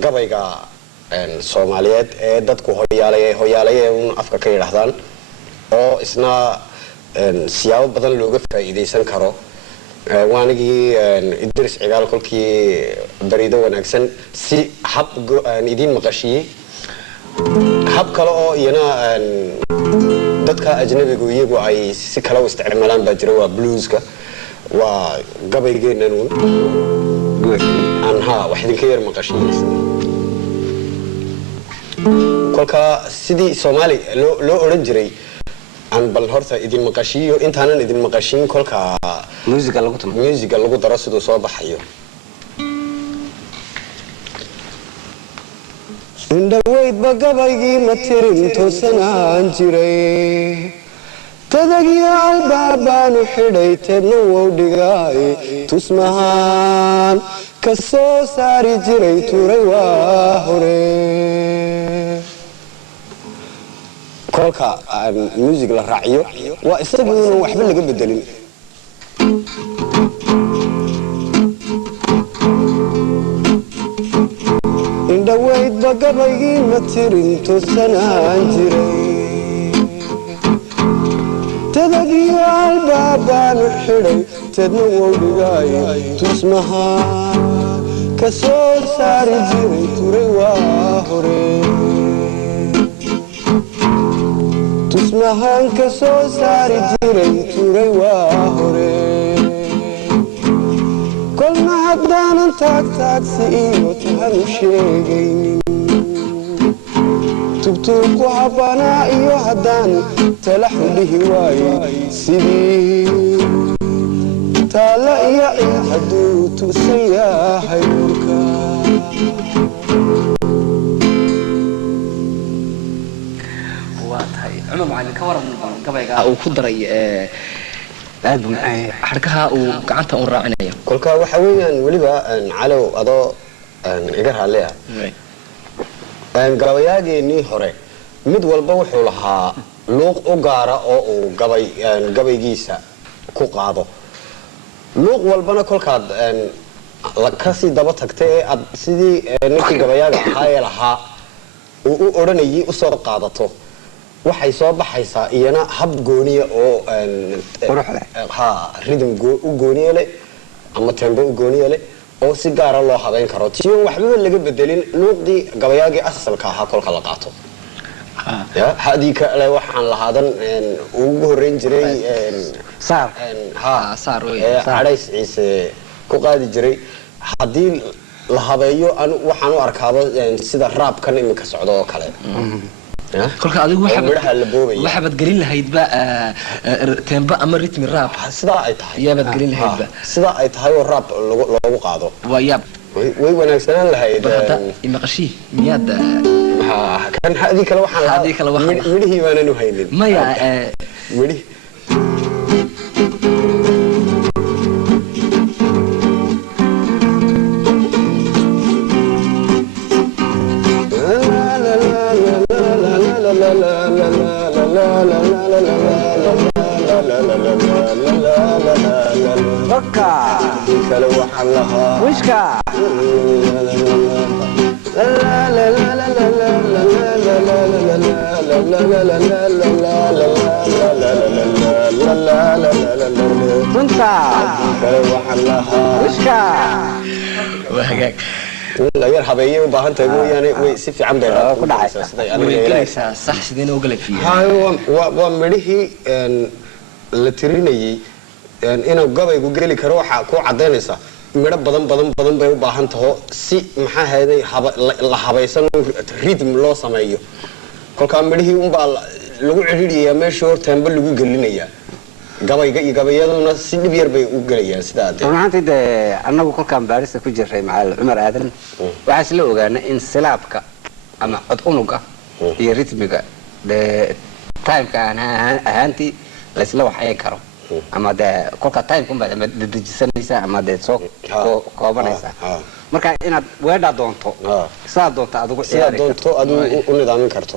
gabayga Soomaaliyeed ee dadku hoyaalay un afka ka yiraahdaan oo isna siyaabo badan looga faa'iideysan karo waanigii Idris Cigaal kolkii bariido wanaagsan si hab idin maqashiyay hab kale oo iyana dadka ajnabiga iyagu ay si kala u isticmaalaan baa jira waa blueska waa gabaygeena anha wax idinka yar maqashiyay kolka sidii Soomaali loo oran jiray aan bal horta idin maqashiyo intaanan idin maqashin kolka music lagu daro sidoo soo baxayo indhaweyd bagabaygii ma tirin toosanaan jiray tadagiyo albaabaan u xidhay teedna wou dhigay tusmahaan ka soo saari jiray turay waa hore kolka music la raaciyo waa isaguna waxba laga bedelin indhaweyd bagabaygii ma tirin toosanaan jiray tadagiyo albaabaan u xidhay teedna wou dhigay tusmahaan ka soo saari jiray turay waa hore tusmahaan ka soo saari jiray turay waa hore kolna haddaanan taagtaagsi iyo tahan u sheegaynin tubtuu ku habbanaa iyo haddaan talax u dhihi waayey sidii taalla iyo ciid hadduu tuusan yahay dhulka عمر معلم كورم قبيقة أو خضري aad xarkaha uu gacanta u raacinayo kolka waxa weeyaan waliba calow ado iga raaliya gabayaageennii hore mid walba wuxuu lahaa luuq u gaara oo uu gabaygiisa ku qaado luuq walbana kolkaad kasii daba tagtay ee aad sidii ninkii gabayaaga ahaa ee lahaa uu u odhanayay u soo qaadato waxay soo baxaysaa iyana hab gooniya oo rhythm u gooniya leh ama tempo u gooniya leh oo si gaar ah loo habeyn karo tiyo waxba laga bedelin luuqdii gabayaagii asalka ahaa kolka la qaato hadii kale waxaan lahaadan ugu horeyn jiray saar cadays ciise ku qaadi jiray hadii la habeeyo waxaan u arkaaba sida raabkan iminka socdo oo kale kolka adigu waxa bad gelin lahayd ba tempo ama rhythm rap sida ay tahay yaabad gelin lahayd ba sida ay tahay oo rap loogu qaado wayab way wanaagsanaan lahayd imaqashi miyad kan hadii kale waxaan midhii baanan u haynin maya midhi بكا كلا وحن لها وشكا بنتا كلا وحن لها وشكا وهجاك لا يرحبيه وباهنتay mooyane way si fiican bay ku dhacaysaa sax sideen oo galay fiican waa midhii la tirinayay inuu gabaygu geli karo waxa ku cadeynaysa midho badan bay u baahan tahay si maxaa hayday la habaysan rhythm loo sameeyo kolka midhii un baa lagu ciriiriyaa meesha hor tempo lagu gelinaya gabayga iyo gabayaduna si dhib yar bay u galayaan sida runtii anagu kolkaan baarista ku jiray macal Umar Aadan waxa isla ogaanay in silaabka ama cod unuga iyo rhythmiga time-ka ahaantii la isla waxay karo ama kolka time-ku ma dejisanaysa ama soo koobanaysa marka inaad weedha doonto saa doonto adigu u nidaamin karto